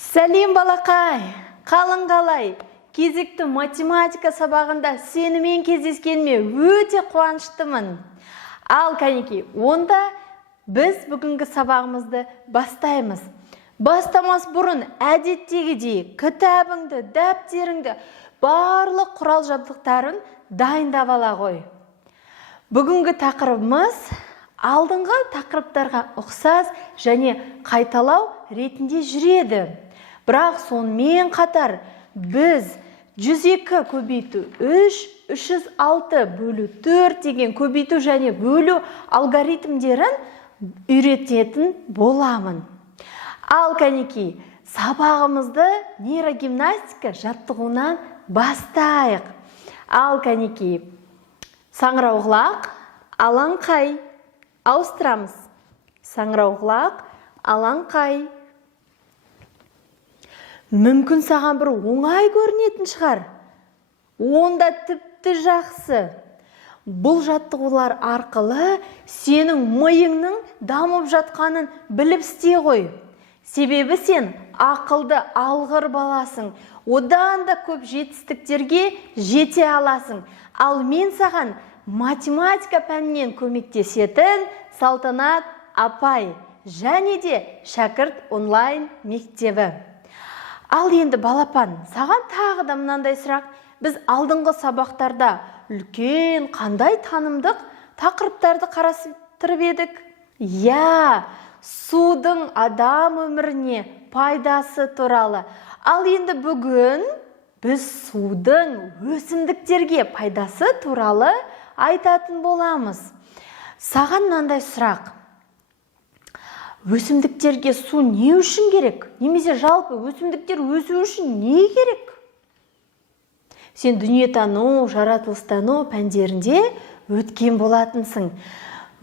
Сәлем балақай, қалың қалай? Кезекті математика сабағында сенімен кездескеніме өте қуаныштымын. Ал кәнекей, онда біз бүгінгі сабағымызды бастаймыз. Бастамас бұрын әдеттегідей кітабыңды, дәптеріңді, барлық құрал жабдықтарын дайындап ала ғой. Бүгінгі тақырыбымыз алдыңғы тақырыптарға ұқсас және қайталау ретінде жүреді. Бірақ сонымен қатар біз 102 көбейту 3, 306 бөлу 4 деген көбейту және бөлу алгоритмдерін үйрететін боламын. Ал кәнекей, сабағымызды нейрогимнастика жаттығуынан бастайық. Ал кәнекей, саңырауқұлақ, алаңқай, ауыстырамыз. Саңырауқұлақ, алаңқай. Мүмкін саған бір оңай көрінетін шығар. Онда тіпті жақсы. Бұл жаттығулар арқылы сенің миыңның дамып жатқанын біліп істе ғой. Себебі сен ақылды алғыр баласың. Одан да көп жетістіктерге жете аласың. Ал мен саған математика пәнінен көмектесетін Салтанат апай және де шәкірт онлайн мектебі. Ал енді балапан, саған тағы да мынандай сұрақ. Біз алдыңғы сабақтарда үлкен қандай танымдық тақырыптарды қарастырып едік? Судың адам өміріне пайдасы туралы. Ал енді бүгін біз судың өсімдіктерге пайдасы туралы айтатын боламыз. Саған мынандай сұрақ. Өсімдіктерге су не үшін керек? Немесе жалпы өсімдіктер өсу үшін не керек? Сен дүниетану, жаратылыстану пәндерінде өткен болатынсың.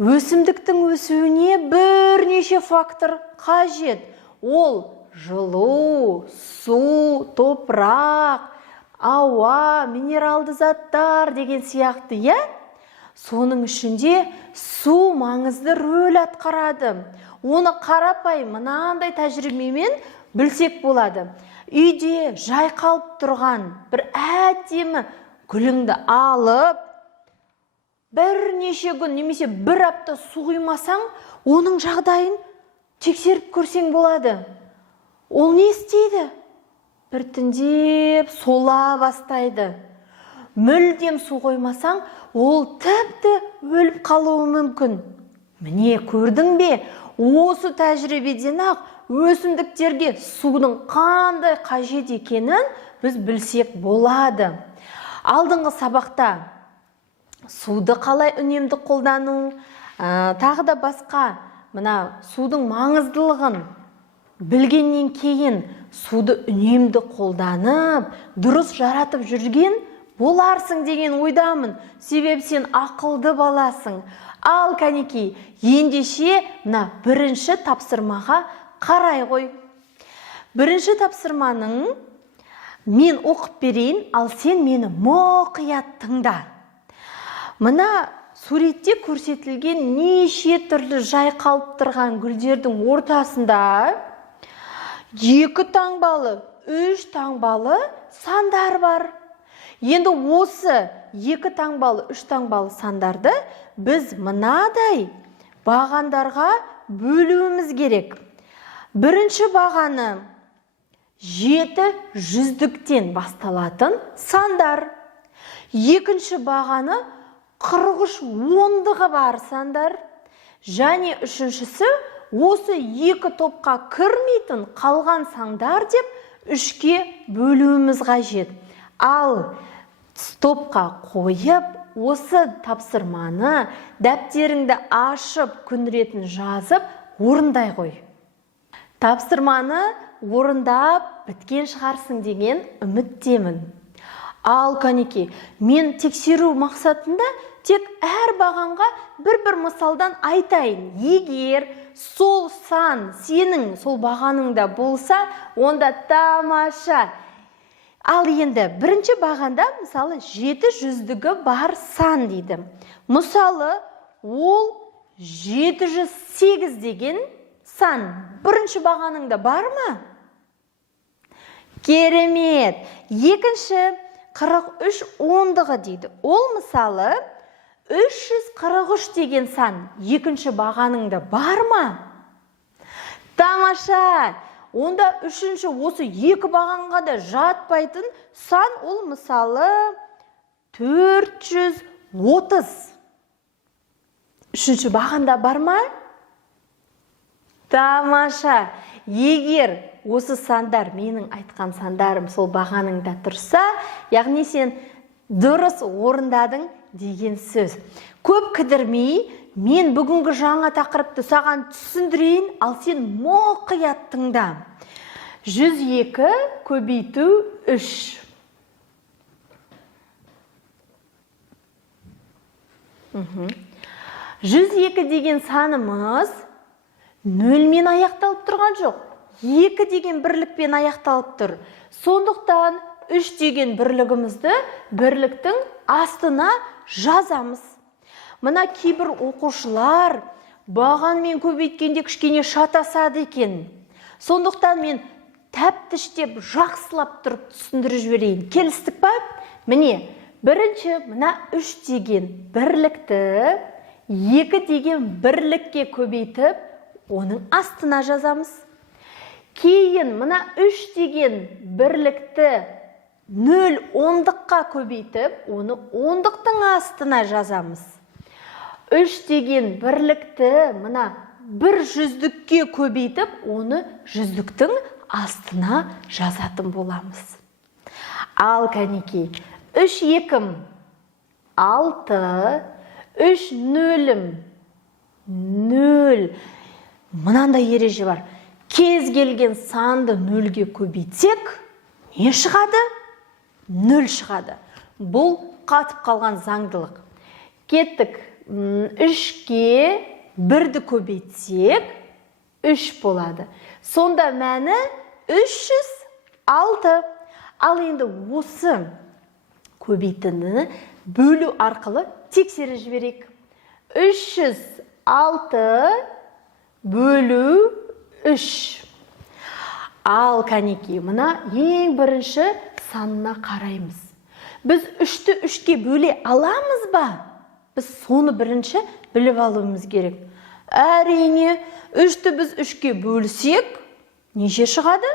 Өсімдіктің өсуіне бірнеше фактор қажет. Ол жылу, су, топырақ, ауа, минералды заттар деген сияқты, Соның ішінде су маңызды рөл атқарады. Оны қарапайым мынандай тәжірибемен білсек болады. Үйде жайқалып тұрған бір әдемі гүліңді алып, бірнеше күн немесе бір апта су құймасаң, оның жағдайын тексеріп көрсең болады. Ол не істейді? Біртіндеп сола бастайды. Мүлдем су қоймасаң, ол тіпті өліп қалуы мүмкін. Міне, көрдің бе? Осы тәжірибеден ақ өсімдіктерге судың қандай қажет екенін біз білсек болады. Алдыңғы сабақта суды қалай үнемді қолдану, тағы да басқа судың маңыздылығын білгеннен кейін суды үнемді қолданып, дұрыс жаратып жүрген боларсың деген ойдамын. Себебі сен ақылды баласың. Ал кәнекей, ендеше бірінші тапсырмаға қарай ғой. Бірінші тапсырманың мен оқып берейін, ал сен мені мұқият тыңда. Мына суретте көрсетілген неше түрлі жайқалып тұрған гүлдердің ортасында 2 таңбалы, 3 таңбалы сандар бар. Енді осы 2 таңбалы, 3 таңбалы сандарды біз мынадай бағандарға бөлуіміз керек. Бірінші бағаны 7 жүздіктен басталатын сандар. Екінші бағаны 43 ондығы бар сандар. Және үшіншісі осы 2 топқа кірмейтін қалған сандар деп 3-ке бөлуіміз қажет. Ал стопқа қойып, осы тапсырманы дәптеріңді ашып, күн ретін жазып, орындай қой. Тапсырманы орындап біткен шығарсың деген үміттемін. Ал кәнекей, мен тексеру мақсатында тек әр бағанға бір мысалдан айтайын. Егер сол сан сенің сол бағаныңда болса, онда тамаша. Ал енді бірінші бағанда мысалы 7 жүздігі бар сан дейді. Мысалы, ол 708 деген сан бірінші бағаныңда бар ма? Керемет. Екінші 43 ондығы дейді. Ол мысалы 343 деген сан екінші бағаныңда бар ма? Тамаша. Онда үшінші осы екі бағанға да жатпайтын сан ол мысалы 430. Үшінші бағанда бар ма? Тамаша. Егер осы сандар, менің айтқан сандарым сол бағаныңда тұрса, яғни сен дұрыс орындадың деген сөз. Көп кідірмей, мен бүгінгі жаңа тақырыпты саған түсіндірейін, ал сен мұқият тыңда. 102 көбейту 3. Мхм. 102 деген санымыз 0-мен аяқталып тұрған жоқ. 2 деген бірлікпен аяқталып тұр. Сондықтан 3 деген бірлігімізді бірліктің астына жазамыз. Мына кейбір оқушылар бағанмен көбейткенде кішкене шатасады екен. Сондықтан мен тәптіштеп жақсылап тұрып түсіндіріп жіберейін. Келістік па? Міне, бірінші мына 3 деген бірлікті 2 деген бірлікке көбейтіп, оның астына жазамыз. Кейін мына 3 деген бірлікті 0 ондыққа көбейтіп, оны ондықтың астына жазамыз. 3 деген бірлікті мына 1 жүздікке көбейтіп, оны жүздіктің астына жазатын боламыз. Ал кәнекей, 3 екім 6, 3 нөлім 0. Мынандай ереже бар. Кез келген санды 0-ге көбейтсек, не шығады? 0 шығады. Бұл қатып қалған заңдылық. Кеттік, 3-ке 1-ді көбейтсек, 3 болады. Сонда мәні 306. Ал енді осы көбейтіні бөлу арқылы тексеріп жіберейік. 306 бөлу 3. Ал кәнекей, мына ең бірінші санына қараймыз. Біз 3-ті 3-ке бөле аламыз ба? Біз соны бірінші біліп алуымыз керек. Әрине, 3-ті біз 3-ке бөлсек, неше шығады?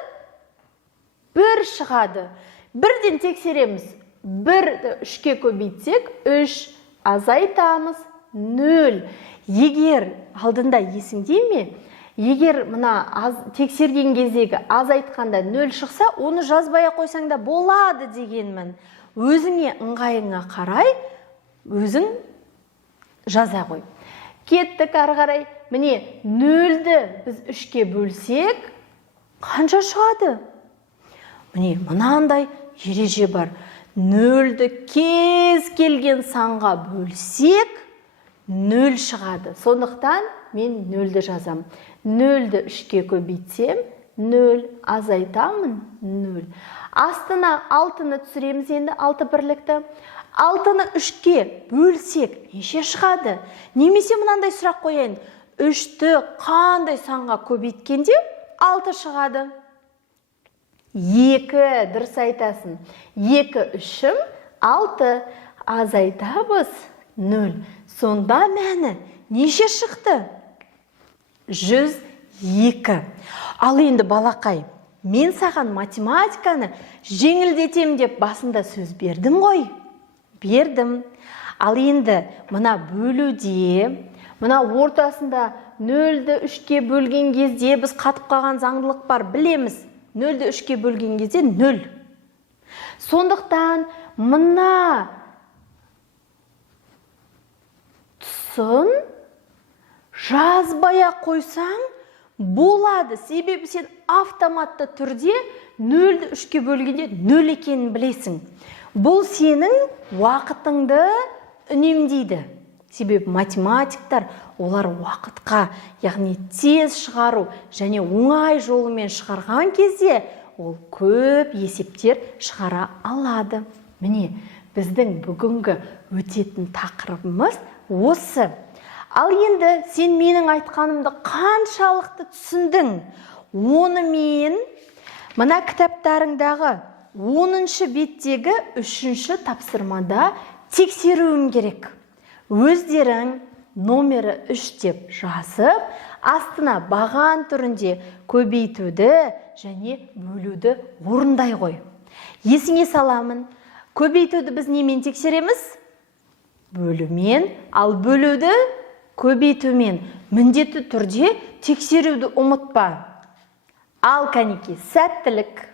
1 шығады. 1-ден тексереміз. 1-ді 3-ке көбейтсек, 3 азайтамыз 0. Егер алдында есіңде ме? Егер мына тексерген кездегі азайтқанда 0 шықса, оны жазбай қойсаң да болады дегенмін. Өзіңе ыңғайыңа қарай, өзің жаза қой. Кеттік ары қарай. Міне 0-ді біз 3-ке бөлсек, қанша шығады? Міне мынандай ереже бар. 0-ді кез келген санға бөлсек, 0 шығады. Сондықтан мен 0-ді жазам. 0-ді 3-ке көбейтсем, 0, азайтамын 0. Астына 6-ны түсіреміз енді 6 бірлікті. 6-ны 3-ке бөлсек, неше шығады? Немесе мынандай сұрақ қояйын. 3-ті қандай санға көбейткенде 6 шығады? 2, дұрыс айтасың. 2 3-ім 6, азайтамыз 0. Сонда мәні неше шықты? 102. Ал енді балақай, мен саған математиканы жеңілдетем деп басында сөз бердім ғой? Бердім. Ал енді мына бөлуде, мына ортасында 0-ді 3-ке бөлген кезде біз қатып қалған заңдылық бар, білеміз. 0-ді 3-ке бөлген кезде 0. Сондықтан мына тұсын жазбай қойсаң болады. Себебі сен автоматты түрде 0-ді 3-ке бөлгенде 0 екенін білесің. Бұл сенің уақытыңды үнемдейді. Себебі математиктар олар уақытқа, яғни тез шығару және оңай жолымен шығарған кезде ол көп есептер шығара алады. Міне, біздің бүгінгі өтетін тақырыбымыз осы. Ал енді сен менің айтқанымды қаншалықты түсіндің? Оны мен Мына кітаптарыңдағы 10-шы беттегі 3-ші тапсырмада тексеруім керек. Өздерің номері 3 деп жазып, астына баған түрінде көбейтуді және бөлуді орындай қой. Есіңе саламын, көбейтуді біз немен тексереміз? Бөлумен, ал бөлуді көбейтумен. Міндетті түрде тексеруді ұмытпа. Ал кәнеки, сәттілік.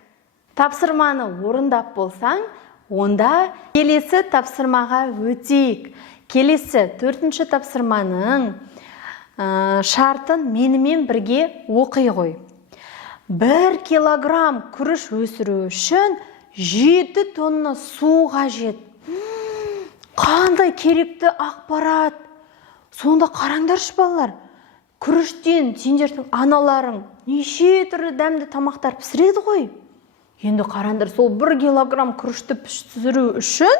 Тапсырманы орындап болсаң, онда келесі тапсырмаға өтейік. Келесі 4-ші тапсырманың шартын менімен бірге оқи қой. 1 килограмм күріш өсіру үшін 7 тонна су қажет. Қандай керекті ақпарат. Сонда қараңдаршы балалар, күріштен сендердің аналарың неше түрлі дәмді тамақтар пісіреді ғой. Енді қараңдар, сол 1 килограмм күрішті пісіру үшін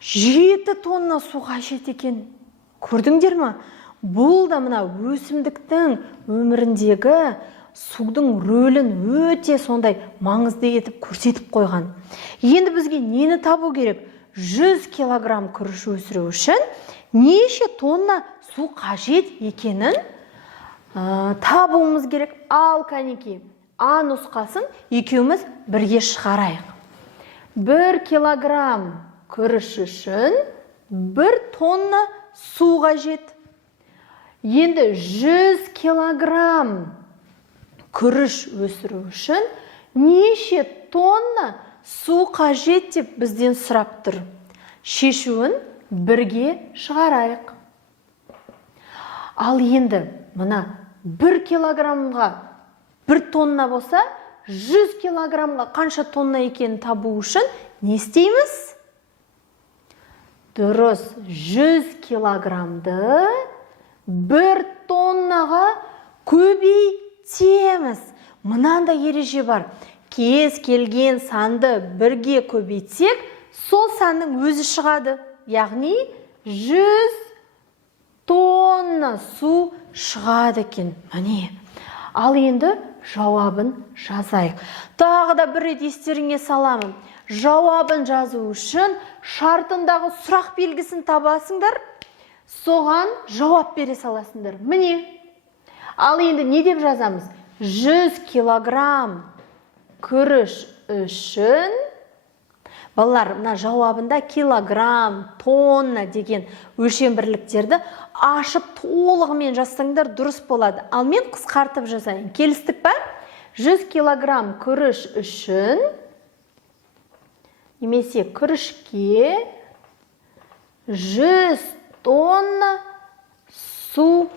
7 тонна су қажет екен. Көрдіңдер ме? Бұл да мына өсімдіктің өміріндегі судың рөлін өте сондай маңызды етіп көрсетіп қойған. Енді бізге нені табу керек? 100 килограмм күріш өсіру үшін неше тонна су қажет екенін табуымыз керек. Ал кәнеки, А нұсқасын екеуміз бірге шығарайық. 1 килограмм күріш үшін 1 тонна су қажет. Енді 100 килограмм күріш өсіру үшін неше тонна су қажет деп бізден сұрап тұр. Шешуін бірге шығарайық. Ал енді мына 1 килограммға 1 тонна болса, 100 килограммға қанша тонна екенін табу үшін не істейміз? Дұрыс, 100 килограммды 1 тоннаға көбейтеміз. Мынандай ереже бар. Кез келген санды бірге көбейтсек, сол санның өзі шығады. Яғни 100 тонна су шығады екен. Міне. Ал енді жауабын жазайық. Тағы да бір рет естеріңе саламын. Жауабын жазу үшін шартындағы сұрақ белгісін табасыңдар, соған жауап бере саласыңдар. Міне. Ал енді не деп жазамыз? 100 килограмм күріш үшін, балалар, мына жауабында килограмм, тонна деген өлшем бірліктерді ашып толығымен жазсаңдар дұрыс болады. Ал мен қысқартып жазайын. Келістік па? 100 килограмм күріш үшін, немесе күрішке 100 тонна су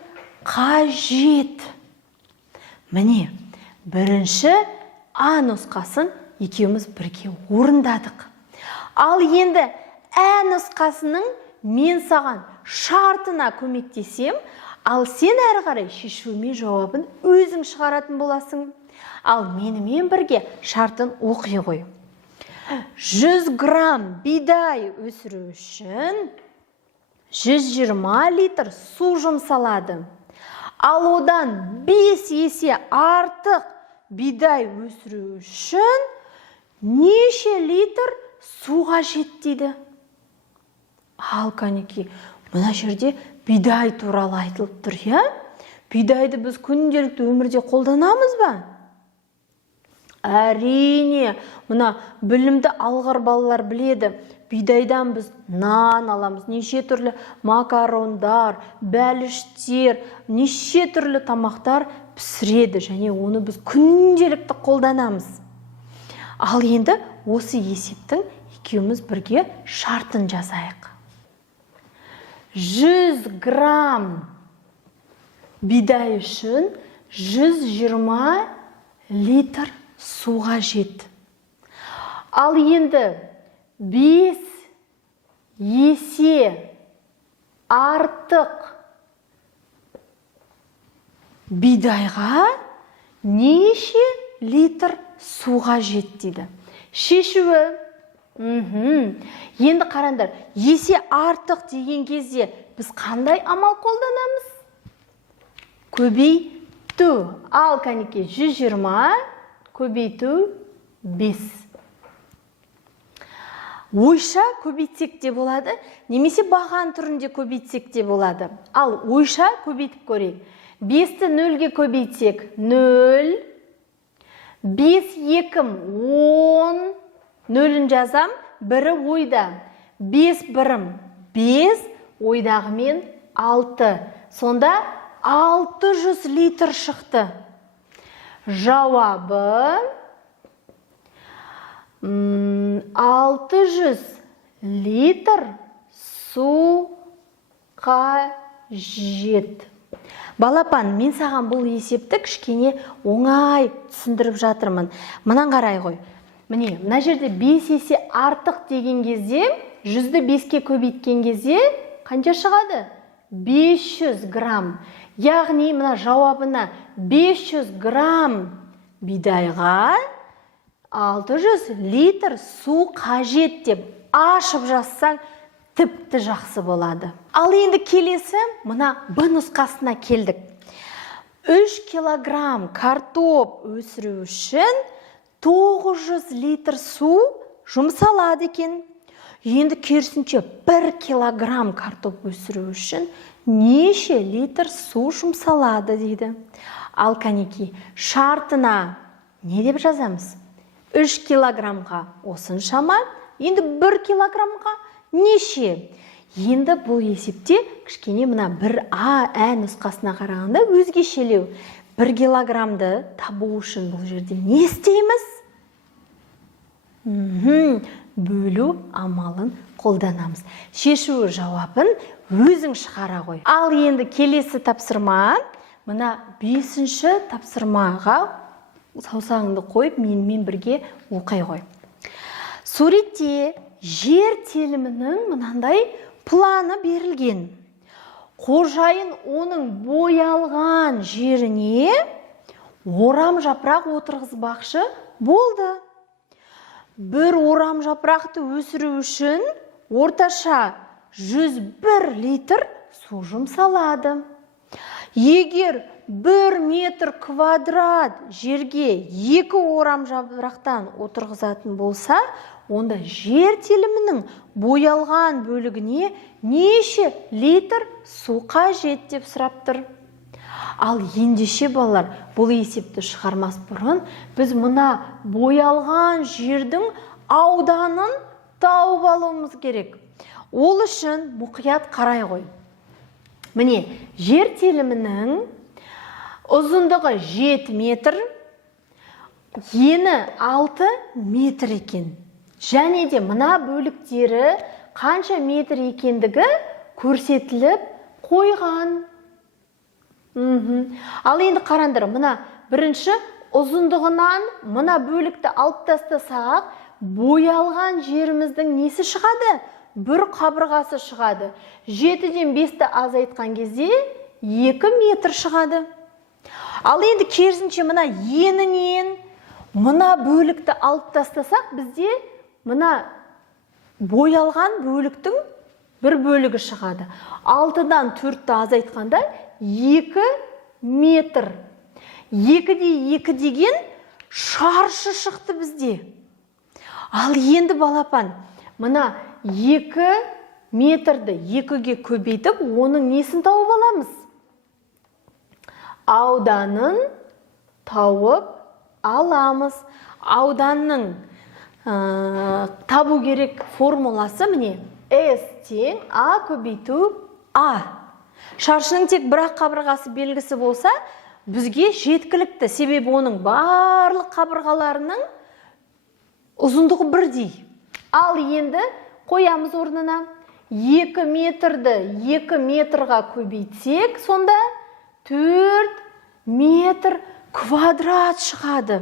қажет. Міне, бірінші А нұсқасын екеуміз бірге орындадық. Ал енді Ә нұсқасының мен саған шартына көмектесем, ал сен әрі қарай шешуіме жауабын өзің шығаратын боласың. Ал менімен бірге шартын оқи қой. 100 грамм бидай өсіру үшін 120 литр су жұмсалады. Ал одан 5 есе артық бидай өсіру үшін неше литр су қажет дейді? Ал кәнеки, мына жерде бидай туралы айтылып тұр, я? Бидайды біз күнделікті өмірде қолданамыз ба? Әрине, мына білімді алғыр балалар біледі. Бидайдан біз нан аламыз, неше түрлі макарондар, бәліштер, неше түрлі тамақтар пісіреді, және оны біз күнделікті қолданамыз. Ал енді осы есептің екеуміз бірге шартын жазайық. 100 грамм бидай үшін 120 литр су қажет. Ал енді 5 есе артық бидайға неше литр су қажет дейді? Шешуі. Енді қараңдар, есе артық деген кезде біз қандай амал қолданамыз? Көбейту. Ал кәнеке 120 көбейту 5. Ойша көбейтсек де болады, немесе баған түрінде көбейтсек де болады. Ал ойша көбейтіп көрейік. 5-ті 0-ге көбейтсек 0, 5 2 10, 0-ін жазам, 1-і ойда. 5 бірім 5, ойдағымен 6. Сонда 600 литр шықты. Жауабы 600 литр су қажет. Балапан, мен саған бұл есепті кішкене оңай түсіндіріп жатырмын. Мынан қарай ғой. Міне, мына жерде 5 есе артық деген кезде, 100-ді 5-ке көбейткен кезде қанша шығады? 500 грамм. Яғни мына жауабына 500 грамм бидайға 600 литр су қажет деп ашып жазсаң тіпті жақсы болады. Ал енді келесі мына Б нұсқасына келдік. 3 килограмм картоп өсіру үшін 900 литр су жұмсалады екен. Енді керісінше 1 килограмм картоп өсіру үшін неше литр су жұмсалады дейді. Ал кәнеки шартына не деп жазамыз? 3 килограммға осыншама, енді 1 килограммға неше? Енді бұл есепте кішкене мына 1А нұсқасына қарағанда өзгешелеу. 1 килограммды табу үшін бұл жерде не істейміз? Бөлу амалын қолданамыз. Шешу жауабын өзің шығара ғой. Ал енді келесі тапсырма, мына 5-ші тапсырмаға саусағыңды қойып, менімен бірге оқи ғой. Суретте жер телімінің мынандай планы берілген. Қожайын оның боялған жеріне орам жапырақ отырғызбақшы болды. Бір орам жапырақты өсіру үшін орташа 101 литр су жұмсалады. Егер 1 метр квадрат жерге 2 орам жапырақтан отырғызатын болса, онда жер телімінің боялған бөлігіне неше литр су қажет деп сұрап тұр. Ал ендеше балалар, бұл есепті шығармас бұрын, біз мұна боялған жердің ауданын тауып алуымыз керек. Ол үшін мұқият қарай ғой. Міне, жер телімінің ұзындығы 7 метр, ені 6 метр екен. Және де мына бөліктері қанша метр екендігі көрсетіліп қойған. Ал енді қараңдар, мына бірінші ұзындығынан мына бөлікті алып тастасақ, боялған жеріміздің несі шығады? Бір қабырғасы шығады. 7-ден 5-ті азайтқан кезде 2 метр шығады. Ал енді керісінше мына енінен мына бөлікті алып тастасақ, бізде мына боялған бөліктің бір бөлігі шығады. 6-дан 4-ті азайтқанда 2 метр. 2-де 2 деген шаршы шықты бізде. Ал енді балапан, мына 2 метрді 2-ге көбейтіп, оның несін тауып аламыз? Ауданын тауып аламыз. Ауданның табу керек формуласы міне S тең А көбейту А. Шаршының тек бір-ақ қабырғасы белгісі болса, бізге жеткілікті, себебі оның барлық қабырғаларының ұзындығы бірдей. Ал енді қоямыз орнына 2 метрді 2 метрға көбейтсек, сонда 4 метр квадрат шығады.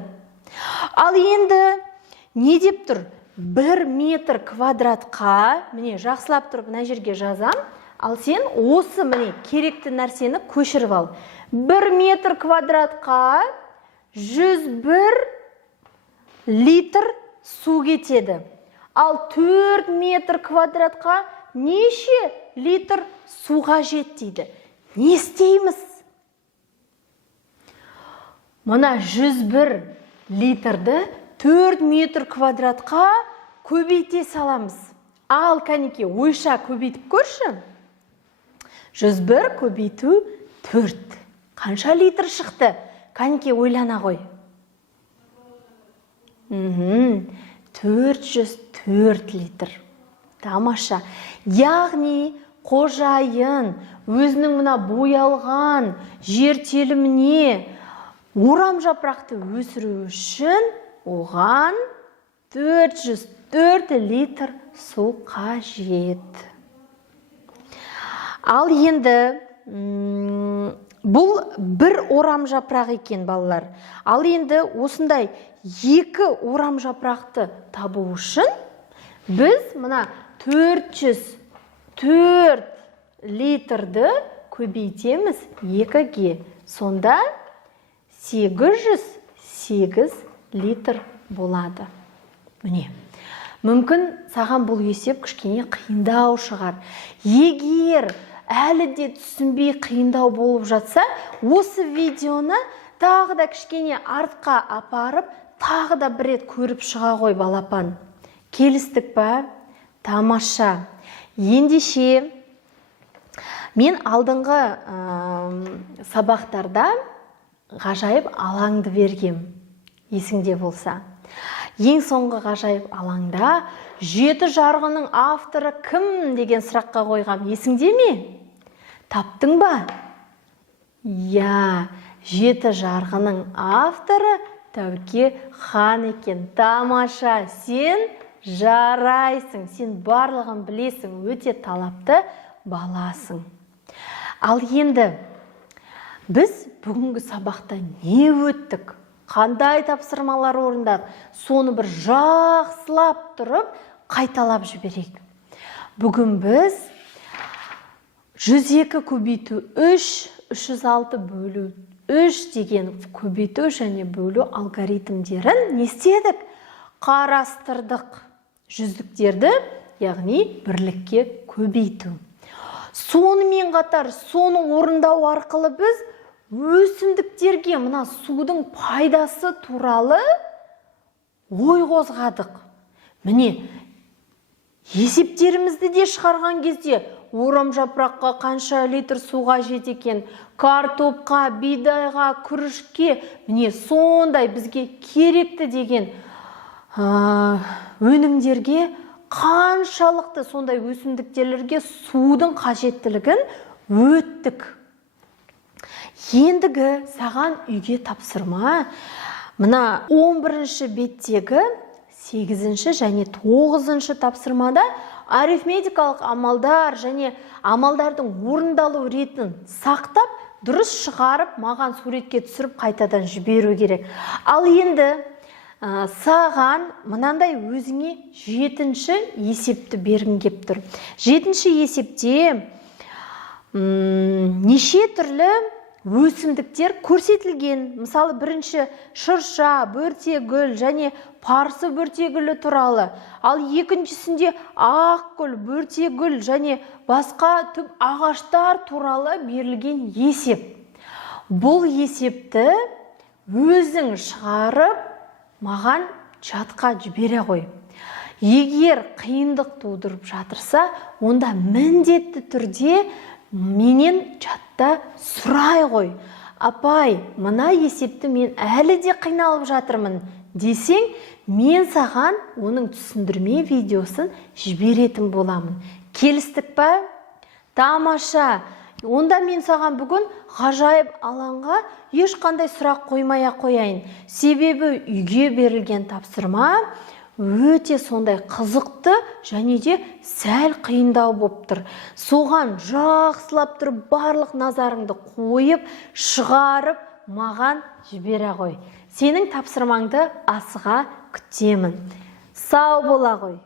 Ал енді не деп тұр? 1 метр квадратқа, міне жақсылап тұрып мына жерге жазам, ал сен осы міне керекті нәрсені көшіріп ал. 1 метр квадратқа 101 литр су кетеді. Ал 4 метр квадратқа неше литр суға жетті? Не істейміз? Мұна 101 литрді 4 метр квадратқа көбейте саламыз. Ал кәнеке ойша көбейтіп көрші. 101 көбейту 4. Қанша литр шықты? Кәнеке ойлана ғой. 404 литр. Тамаша. Яғни қожайын өзінің мына боялған жер теліміне орам жапырақты өсіру үшін оған 404 литр су қажет. Ал енді бұл бір орам жапырақ екен, балалар. Ал енді осындай 2 орам жапырақты табу үшін біз мына 404 литрді көбейтеміз 2-ге. Сонда 808 литр болады. Міне, мүмкін саған бұл есеп кішкене қиындау шығар. Егер әлі де түсінбей қиындау болып жатса, осы видеоны тағы да кішкене артқа апарып, тағы да бір рет көріп шыға ғой, балапан. Келістік па? Тамаша. Ендеше мен алдыңғы сабақтарда ғажайып алаңды бергем, есіңде болса. Ең соңғы ғажайып алаңда 7 жарғының авторы кім деген сұраққа қойғам, есіңде ме? Таптың ба? Я, 7 жарғының авторы Тәуке хан екен. Тамаша, сен жарайсың, сен барлығын білесің, өте талапты баласың. Ал енді біз бүгінгі сабақта не өттік? Қандай тапсырмалар орындадық? Соны бір жақсылап тұрып, қайталап жіберейік. Бүгін біз 102 көбейту 3, 306 бөлу 3 деген көбейту және бөлу алгоритмдерін не істедік? Қарастырдық. Жүздіктерді, яғни бірлікке көбейту. Сонымен қатар, соны орындау арқылы біз өсімдіктерге мына судың пайдасы туралы ой қозғадық. Міне, есептерімізді де шығарған кезде орам жапыраққа қанша литр суға жет екен, картопқа, бидайға, күрішке, міне сондай бізге керекті деген өнімдерге қаншалықты сондай өсімдіктерге судың қажеттілігін өттік. Ендігі саған үйге тапсырма. Мына 11-ші беттегі 8-ші және 9-ші тапсырмада арифметикалық амалдар және амалдардың орындалу ретін сақтап, дұрыс шығарып, маған суретке түсіріп қайтадан жіберу керек. Ал енді саған мынандай өзіңе 7-ші есепті бергім кеп тұр. 7-ші есепте неше түрлі өсімдіктер көрсетілген. Мысалы, бірінші шырша, бөртегүл және парсы бөртегүлі туралы. Ал екіншісінде ақгүл, бөртегүл және басқа түп ағаштар туралы берілген есеп. Бұл есепті өзің шығарып, маған чатқа жібере ғой. Егер қиындық тудырып жатырса, онда міндетті түрде менен чатта сұрай ғой. Апай, мына есепті мен әлі де қиналып жатырмын десең, мен саған оның түсіндірме видеосын жіберетін боламын. Келістік па? Тамаша. Онда мен саған бүгін ғажайып алаңға ешқандай сұрақ қоймай қояйын. Себебі үйге берілген тапсырма өте сондай қызықты және де сәл қиындау болып тұр. Соған жақсылап тұрып барлық назарыңды қойып, шығарып, маған жібере ғой. Сенің тапсырмаңды асыға күтемін. Сау бола ғой.